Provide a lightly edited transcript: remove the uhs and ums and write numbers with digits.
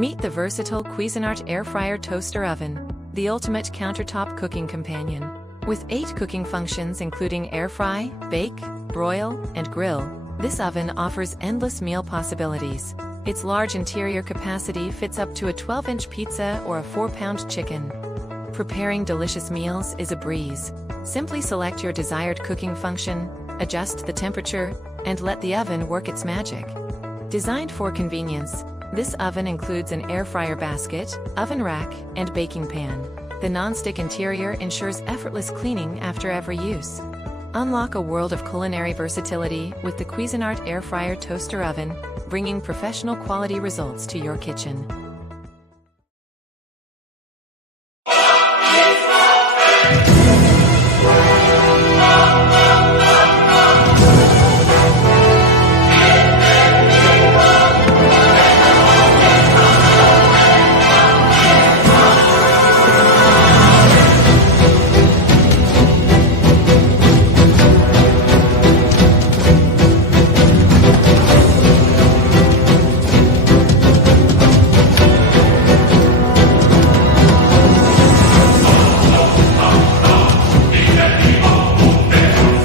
Meet the versatile Cuisinart Air Fryer Toaster Oven, the ultimate countertop cooking companion. With 8 cooking functions including air fry, bake, broil, and grill, this oven offers endless meal possibilities. Its large interior capacity fits up to a 12-inch pizza or a 4-pound chicken. Preparing delicious meals is a breeze. Simply select your desired cooking function, adjust the temperature, and let the oven work its magic. Designed for convenience, this oven includes an air fryer basket, oven rack, and baking pan. The non-stick interior ensures effortless cleaning after every use. Unlock a world of culinary versatility with the Cuisinart Air Fryer Toaster Oven, bringing professional quality results to your kitchen.